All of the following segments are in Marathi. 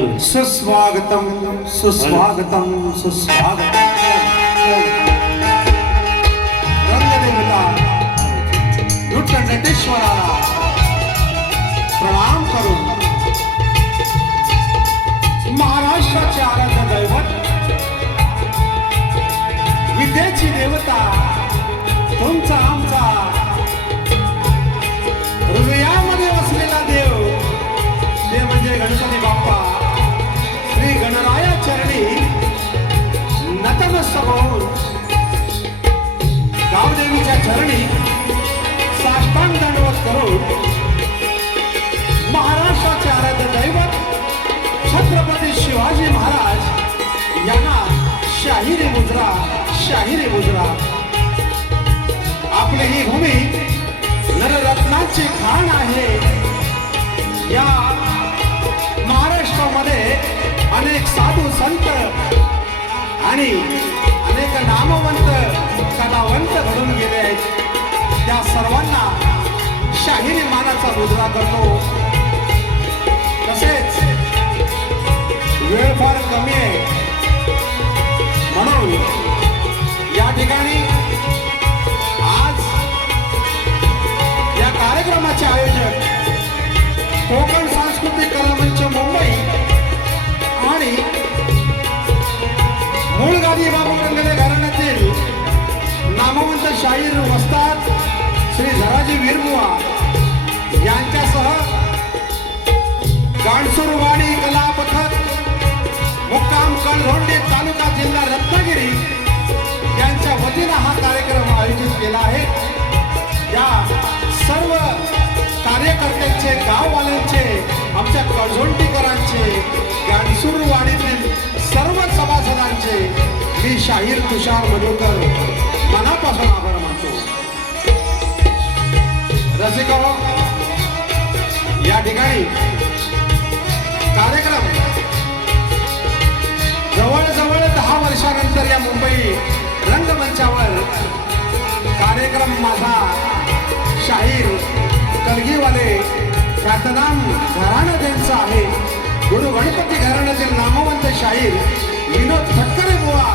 सुस्वागतम सुस्वागतम सुस्वागतम। रंगदेवता नृत्य नटेश्वराला प्रणाम करून महाराष्ट्राचे आराध्य दैवत विद्येची देवता तुमचा आमचा हृदयामध्ये वसलेला देव ते म्हणजे गणपती बाप्पा श्री गणराया चरणी नतमस्तक होऊन गावदेवीच्या चरणी साष्टांग दंडवत करून महाराष्ट्राचे आराध्य दैवत छत्रपती शिवाजी महाराज यांना शाहिरी मुद्रा आपली ही भूमी नररत्नाची खाण आहे। या महाराष्ट्रामध्ये अनेक साधू संत आणि अनेक नामवंत कलावंत घडून गेले आहेत। त्या सर्वांना शाहिरी मानाचा मुजरा करतो। तसेच वेळ फार कमी आहे म्हणून या ठिकाणी आज या कार्यक्रमाचे आयोजक कोकण सांस्कृतिक कला मंच मुंबई आणि मूळगादी बाबू रंगले घराण्यातील नामवंत शाहीर वस्ताद श्री झराजी वीरमुआ यांच्यासह गाणसूरवाडी कला पथक मुक्काम कळझोंडे तालुका जिल्हा रत्नागिरी यांच्या वतीने हा कार्यक्रम आयोजित केला आहे। या सर्व कार्यकर्त्यांचे गाववाल्यांचे आमच्या कळझोंडीकरांचे गाणसूरवाडीतील सर्व सभासदांचे मी शाहीर तुषार मधुकर मनापासून आभार मानतो। रसिको या ठिकाणी कार्यक्रम जवळजवळ 10 वर्षानंतर या मुंबई रंगमंचावर कार्यक्रम माझा शाहीर कलगीवाले ख्यातनाम घराणं त्यांचा आहे। गुरु गणपती घराण्यातील नामवंत शाहीर विनोद फटकरे बुवा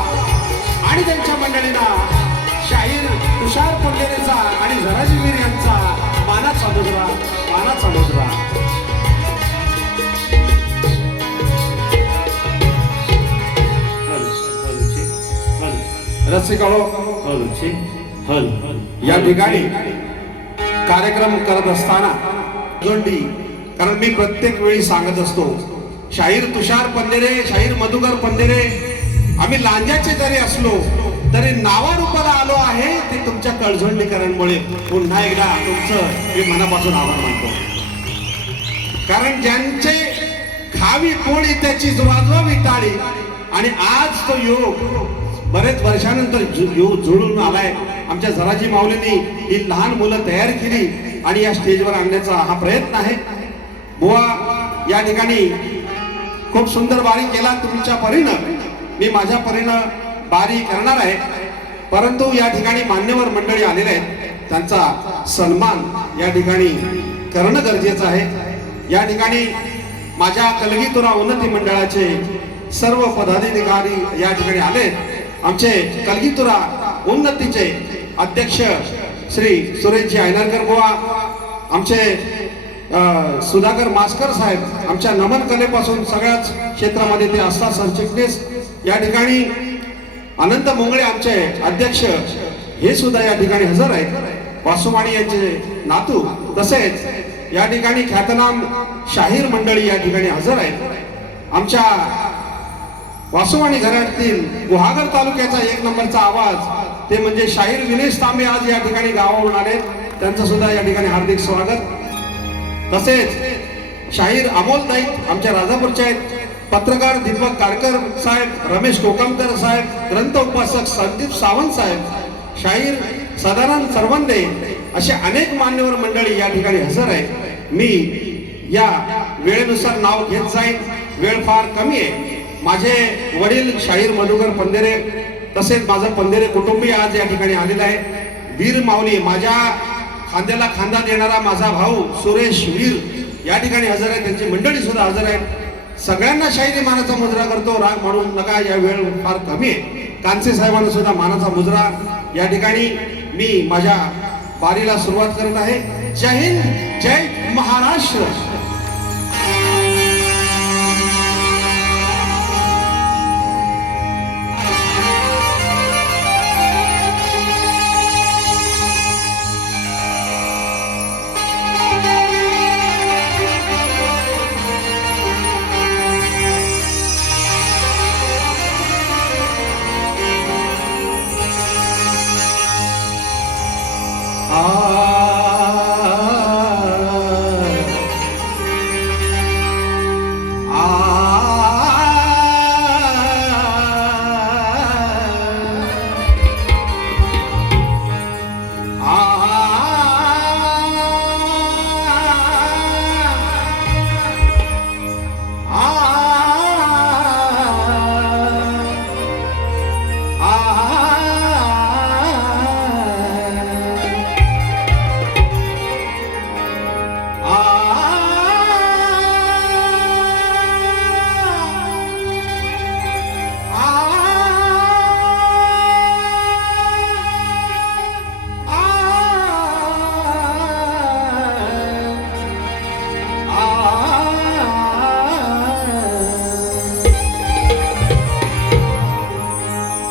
आणि त्यांच्या मंडळींना शाहीर तुषार पंढेरेचा आणि झराजीवीर यांचा मानाचा मुजरा रसिकांनो या ठिकाणी कार्यक्रम करत असताना जोंडी कारण मी प्रत्येक वेळी सांगत असतो शाहीर तुषार पंधेरे शाहीर मधुकर पंधेरे आम्ही लांजाचे जरी असलो तरी नावारूपाला आलो आहे ते तुमच्या कळझोंडीकरांमुळे। पुन्हा एकदा तुमचं मी मनापासून आभार मानतो कारण ज्यांचे खावी पोळी त्याची वाजवावी टाळी आणि आज तो योग बरेच वर्षानंतर जुळून आलाय। आमच्या झराजी माऊलींनी ही लहान मुलं तयार केली आणि या स्टेजवर आणण्याचा हा प्रयत्न आहे। बुवा या ठिकाणी खूप सुंदर बारी केला तुमच्या परीनं, मी माझ्या परीनं बारी करणार आहे परंतु या ठिकाणी मान्यवर मंडळी आलेले आहेत त्यांचा सन्मान या ठिकाणी करणं गरजेचं आहे। या ठिकाणी माझ्या कलगीतुरा उन्नती मंडळाचे सर्व पदाधिकारी या ठिकाणी आले। आमचे कलगीतुरा उन्नतीचे अध्यक्ष श्री सुरेशजी आयनारकर बुवा, आमचे सुधाकर मास्कर साहेब आमच्या नमन कलेपासून सगळ्याच क्षेत्रामध्ये ते असतात सरचिटणीस। या ठिकाणी अनंत मोंगळे आमचे अध्यक्ष हे सुद्धा या ठिकाणी हजर आहेत। वासुमाणी यांचे नातू तसेच या ठिकाणी ख्यातनाम शाहीर मंडळी या ठिकाणी हजर आहेत। आमच्या वासुवाणी घरातील गुहागर तालुक्याचा 1 नंबरचा आवाज ते म्हणजे शाहीर विनेश तांबे आज या ठिकाणी गावावरून आले, त्यांचं सुद्धा या ठिकाणी हार्दिक स्वागत। तसेच शाहीर अमोल दैत आमच्या राजापूरचे आहेत, पत्रकार दीपक काळकर साहेब, रमेश कोकमकर साहेब, ग्रंथ उपासक संदीप सावंत साहेब, शाहीर सदानंद सरवंदे असे अनेक मान्यवर मंडळी या ठिकाणी हजर आहेत। मी या वेळेनुसार नाव घेत जाईल, वेळ फार कमी आहे। माझे वडील शाहीर मधुकर पंधेरे तसेच माझं पंधेरे कुटुंबीय आज या ठिकाणी आलेलं आहे। वीर माऊली माझ्या खांद्याला खांदा देणारा माझा भाऊ सुरेश वीर या ठिकाणी हजर आहे, त्यांची मंडळी सुद्धा हजर आहेत। सगळ्यांना शाहिरी मानाचा मुजरा करतो. राग म्हणून नका, या वेळ फार कमी आहे. कांचे साहेबांना सुद्धा मानाचा मुजरा या ठिकाणी मी माझ्या बारीला सुरुवात करत आहे. जय हिंद, जय महाराष्ट्र.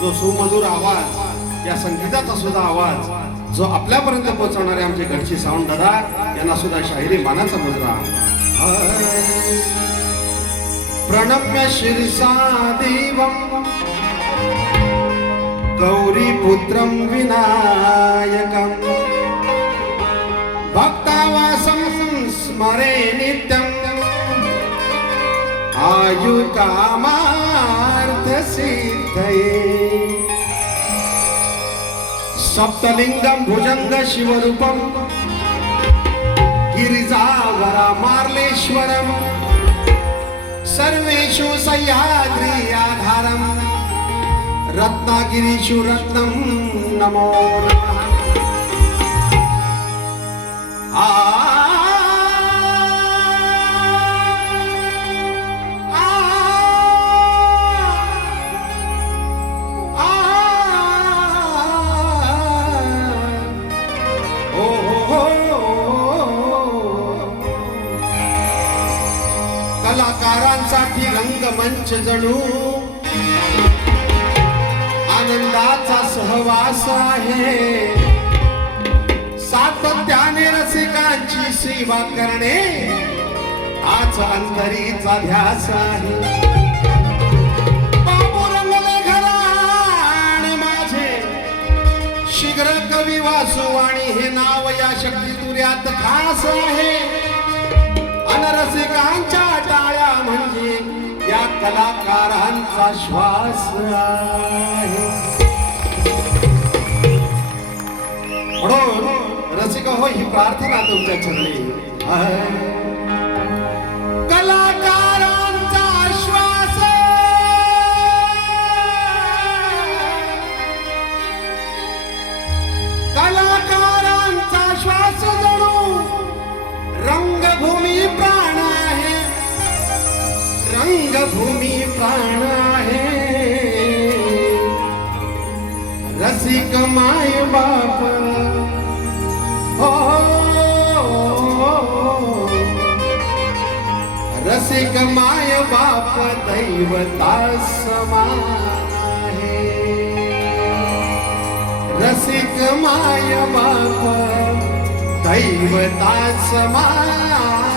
जो सुमधुर आवाज, या संगीताचा सुद्धा आवाज जो आपल्यापर्यंत पोहोचवणारे आमचे घरचे सावंत दादा, यांना सुद्धा शाहिरी मानाचा मुजरा. प्रणम्य शिरसा देवं गौरी पुत्रं विनायकं भक्तावासं स्मरे नित्यं आयु कामार्थ सिद्धये. सप्तलिंगम भुजंग शिवरूपम गिरिजावरा मार्लेश्वरम सर्वेषु सह्याद्री आधारम रत्नागिरीषु रत्नं नमो नमः. कलाकारांसाठी रंगमंच जणू आनंदाचा सहवास आहे. सातत्याने रसिकांची सेवा करणे हाच अंतरीचा ध्यास आहे. बाबू रंगले घराणे माझे शीघ्र कवी वासुवाणी हे नाव या शक्तितुर्यात खास आहे. अनरसिकांच्या टाळ्या म्हणजे या कलाकारांचा श्वास आहे. म्हणून रसिक हो, ही प्रार्थना तुमच्या चरणी. कलाकारांचा श्वास, कलाकारांचा श्वास जणू रंगभूमी प्राण आहे, रंगभूमी प्राण आहे. रसिक माय बाप हो, रसिक माय बाप दैवता समान आहे. रसिक माय बाप दैवता समान आहे.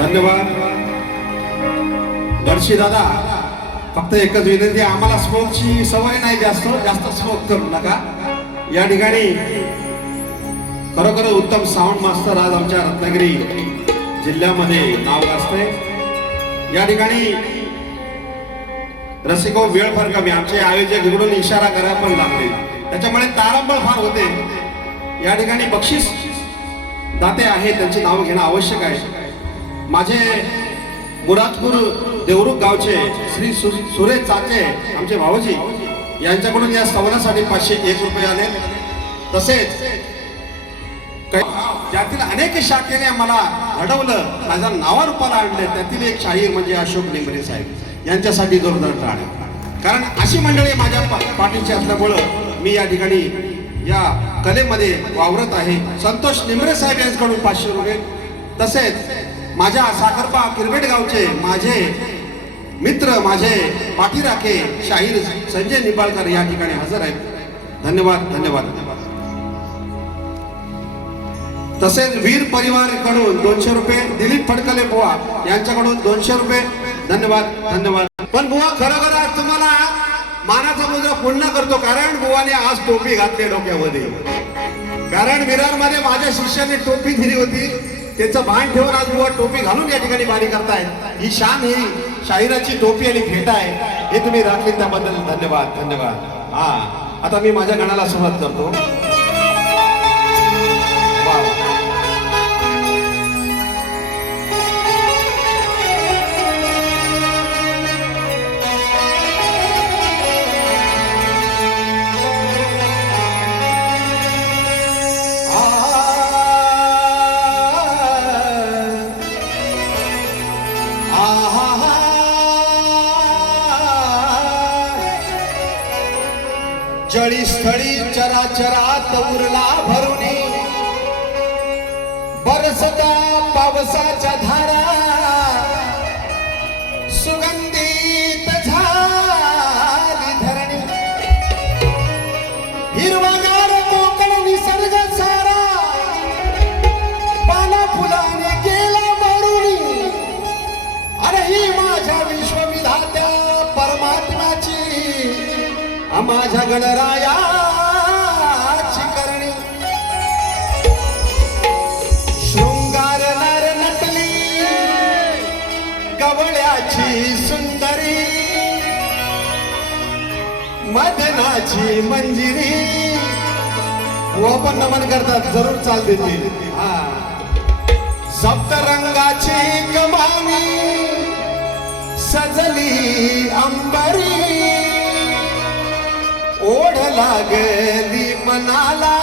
धन्यवाद दर्शी दादा. फक्त एकच विनंती, आम्हाला स्मोकची सवय नाही, जास्त जास्त स्मोक करू नका. या ठिकाणी खरोखर उत्तम साऊंड मास्टर आज आमच्या रत्नागिरी जिल्ह्यामध्ये नाव गाजते. या ठिकाणी रसिको वेळ फार कमी, आमचे आयोजक इकडून इशारा करा पण लागले, त्याच्यामुळे तारंबळ फार होते. या ठिकाणी बक्षीस दाते आहेत, त्यांची नाव घेणं आवश्यक आहे. माझे मुरादपूर देवरुख गावचे श्री सुरेश चाचे आमचे भाऊजी यांच्याकडून या सवनासाठी 501 रुपये आले. तसेच ज्यातील अनेक शाखेने मला घडवलं, माझ्या नावारूपाला आणले, त्यातील एक शाहीर म्हणजे अशोक निंबरे साहेब यांच्यासाठी जोरदार टाळ्या. कारण अशी मंडळी माझ्या पाठीची असल्यामुळं मी या ठिकाणी या कलेमध्ये वावरत आहे. संतोष निंबरे साहेब यांच्याकडून 500 रुपये. तसेच माझ्या साखरपा किरबेट गावचे माझे मित्र, माझे पाठीराखे शाहीर संजय निंबाळकर या ठिकाणी हजर आहेत. धन्यवाद धन्यवाद. तसेच वीर परिवारकडून 200 रुपये. दिलीप फडकले बुवा यांच्याकडून 200 रुपये. धन्यवाद धन्यवाद. पण बुवा खरोखर आज तुम्हाला मानाचा मुद्रा पूर्ण करतो, कारण बुवाने आज टोपी घातली डोक्यामध्ये. कारण विरारमध्ये माझ्या शिष्याने टोपी दिली होती, त्याचं भान ठेवून आज बुवा टोपी घालून या ठिकाणी बारी करतायत. ही शान, ही शाहिराची टोपी आणि फेटा आहे, हे तुम्ही राखली त्याबद्दल धन्यवाद धन्यवाद. हा, आता मी माझ्या गाण्याला सुरुवात करतो. जळी स्थळी चराचरात उरला भरुनी, बरसता पावसाच्या धारा, सुगंधित झाली धरणी, हिरवागार कोकण निसर्ग सारा, पाना फुलाने गेला मरुनी. अरे ही माझ्या विश्वविधात्या परमात्म्याची, माझ्या गणरायाची करणी. शृंगार नर नटली गवळ्याची सुंदरी, मदनाची मंजिरी. वो पण नमन करतात, जरूर चाल देतील. सप्तरंगाची कमानी सजली अंबरी, ओढ लागली मनाला,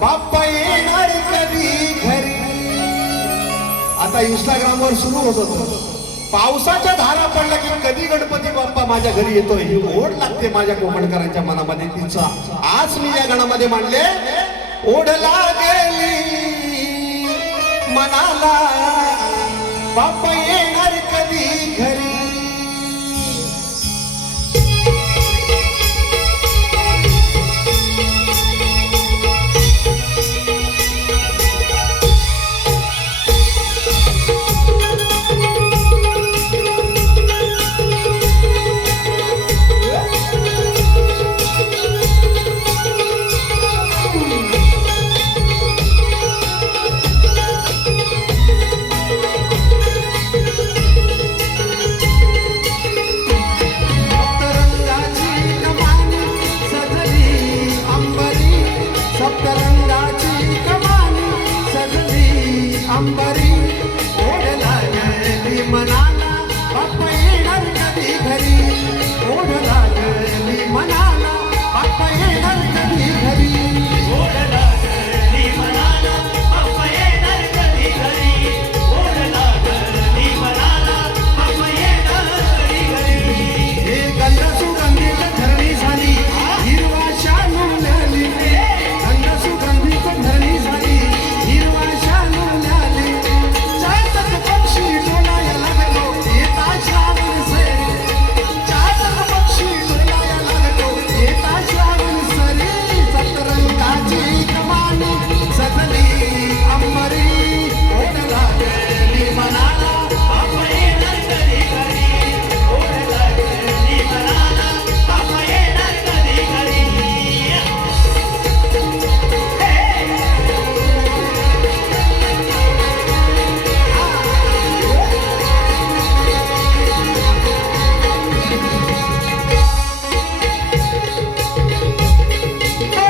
बाप्पा येणार कधी घरी. आता इंस्टाग्रामवर सुरू होत होतं, पावसाच्या धारा पडल्या की कधी गणपती बाप्पा माझ्या घरी येतोय, ही ओढ लागते माझ्या कोकणकरांच्या मनामध्ये. तिचा आज मी या गणामध्ये मांडले. ओढ लागली मनाला, बाप्पा येणार कधी घरी. ओढ लागली मनाला बाप्पा येणार कधी घरी ओढ लागली मनाला बाप्पा येणार कधी घरी ओढ लागली मनाला बाप्पा येणार कधी घरी हे गंध सुगंधीत धरणी झाली हिरवा शालू न्याली गंध सुगंधीत धरणी झाली हिरवा शालू न्याली चातक पक्षी डोलाया लागलो येता श्रावण सरी चातक पक्षी डोलाया लागलो येता श्रावण सरी सतरंगाची कमानी सजली अंबरी ओढ लागली मनाला बाप्पा येणार कधी घरी ओढ लागली मनाला बाप्पा येणार कधी घरी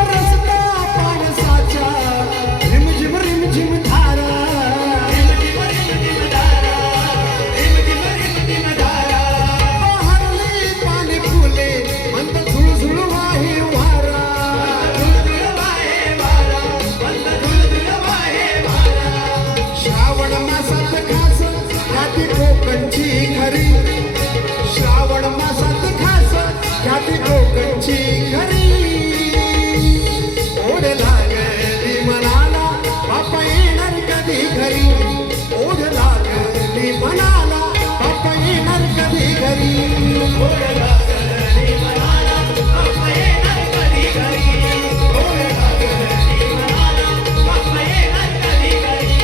रस्ता पावसाच्या रिमझिम रिमझिम धारा बहरली पाने फुले मंद झुळझुळ वाहे वारा श्रावण मासात खास ख्याती कोकणची खरी श्रावण मासात खास ख्याती कोकणची खरी ओढ लागली मनाला बाप्पा येणार कधी घरी ओढ लागली मनाला बाप्पा येणार कधी घरी ओढ लागली मनाला बाप्पा येणार कधी घरी ओढ लागली मनाला बाप्पा येणार कधी घरी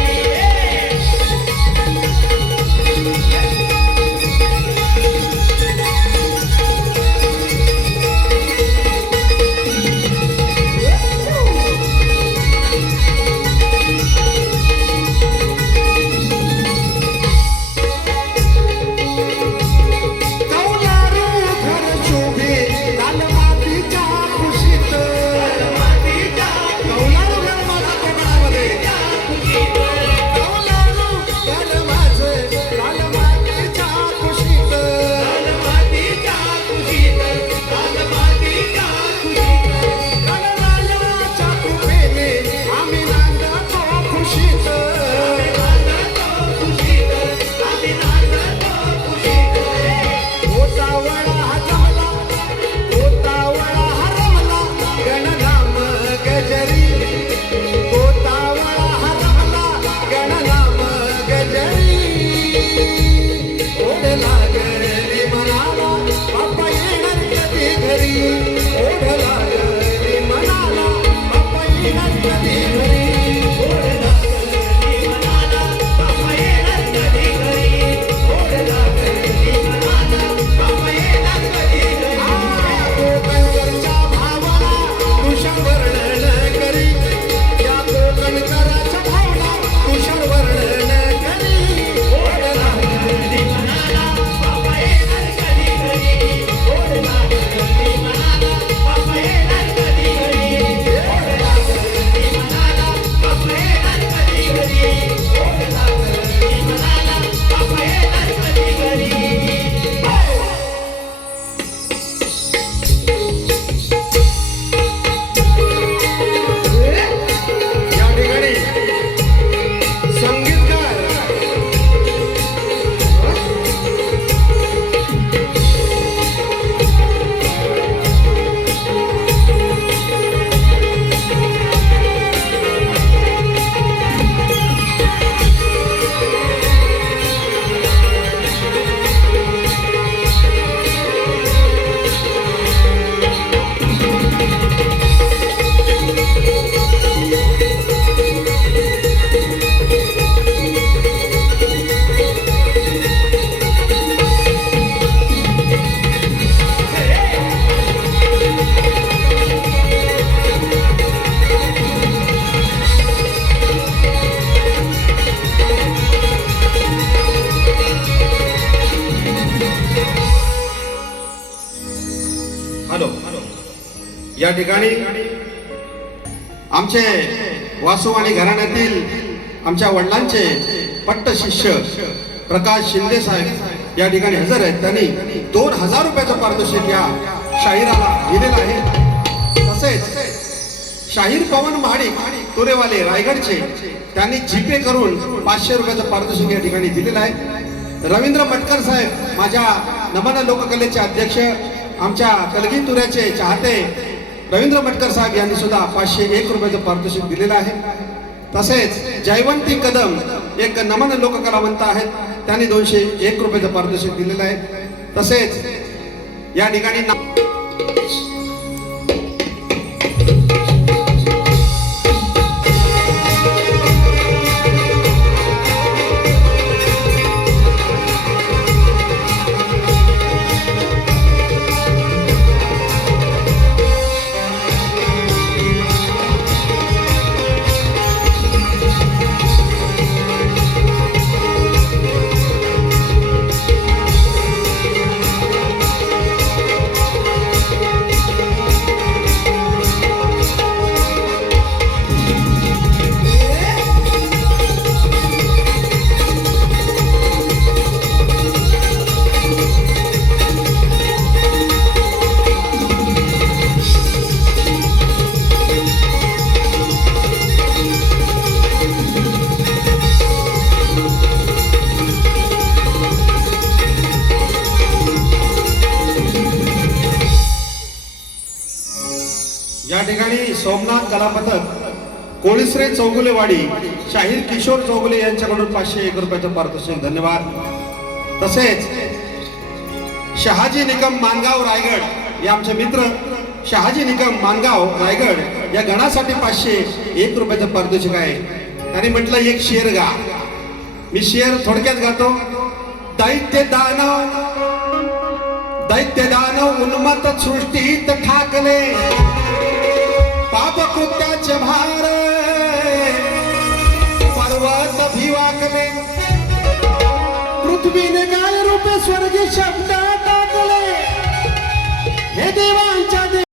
कौलारू घर शोभे लाल मातीच्या कुशीत कौलारू घर माझा कोकणामध्ये कौलारू घर माझे लाल मातीच्या कुशीत गणरायाच्या कृपेने आम्ही नांदतो खुशीत गोतावळा हरमला गोतावळा हरमला गणनाम गजरी गोतावळा हरमला गणनाम गजरी ओढ लागली मनाला बाप्पा येणार कधी घरी ओढ लागली मनाला बाप्पा येणार कधी घरी ओढ लागली मनाला बाप्पा येणार कधी घरी ओढ लागली मनाला बाप्पा येणार कधी घरी कोकणकरच्या भावाला कुशल वर्णन करी या कोकणकराच्या भावना कुशल वर्णन करी ओढ लागली मनाला बाप्पा येणार कधी घरी ओढ लागली मनाला बाप्पा येणार कधी घरी ओढ लागली मनाला बाप्पा येणार कधी घरी ओढ लागली मनाला बाप्पा येणार कधी घरी या ठिकाणी संगीतकार या ठिकाणी आमचे वासुवाणी घराण्यातील आमच्या वडिलांचे पट्ट शिष्य प्रकाश शिंदे साहेब या ठिकाणी हजर आहेत. त्यांनी 2000 रुपयाचं पारितोषिक या शाहिराला दिलेलं आहे. तसेच शाहीर पवन महाडिक तुरेवाले रायगडचे त्यांनी जीपे करून 500 रुपयाचं पारितोषिक या ठिकाणी दिलेलं आहे. रवींद्र मटकर साहेब माझ्या नमन लोककलेचे अध्यक्ष, आमच्या कलगी तुऱ्याचे चाहते रवींद्र मटकर साहेब यांनी सुद्धा 501 रुपयाचं पारितोषिक दिलेलं आहे. तसेच जयवंती कदम एक नमन लोककलावंत आहेत, त्यांनी 201 रुपयाचं पारितोषिक दिलेलं आहे. तसेच या ठिकाणी या ठिकाणी सोमनाथ कला पथक कोळीसरे चौगुलेवाडी शाहीर किशोर चौगुले यांच्याकडून 501 रुपयाचं पारितोषिक. धन्यवाद. तसेच शहाजी निकम मानगाव रायगड या आमचे मित्र शहाजी निकम मानगाव रायगड या गणासाठी 501 रुपयाचं पारितोषिक आहे. त्यांनी म्हटलं एक शेर गा. मी शेर थोडक्यात गातो. दैत्य दानव उन्मत्त सृष्टीत ठाकले, पाप कृत्याचे भार पर्वत भिवाकले, पृथ्वीने गाय रूपे स्वर्गी शब्द टाकले, हे देवा